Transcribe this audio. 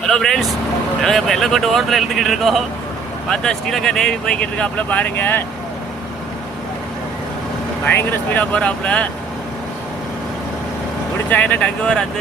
Hello friends, நாங்கள் இப்போ எல்லக்கோட்டை ஓரத்தில் எழுத்துக்கிட்டு இருக்கோம். பார்த்தா ஸ்ரீலங்கா நேவி போய்கிட்டு இருக்காப்புல பாருங்க. பயங்கர ஸ்பீடாக போகிறாப்புல. முடிச்சா என்ன டங்கு வர அந்த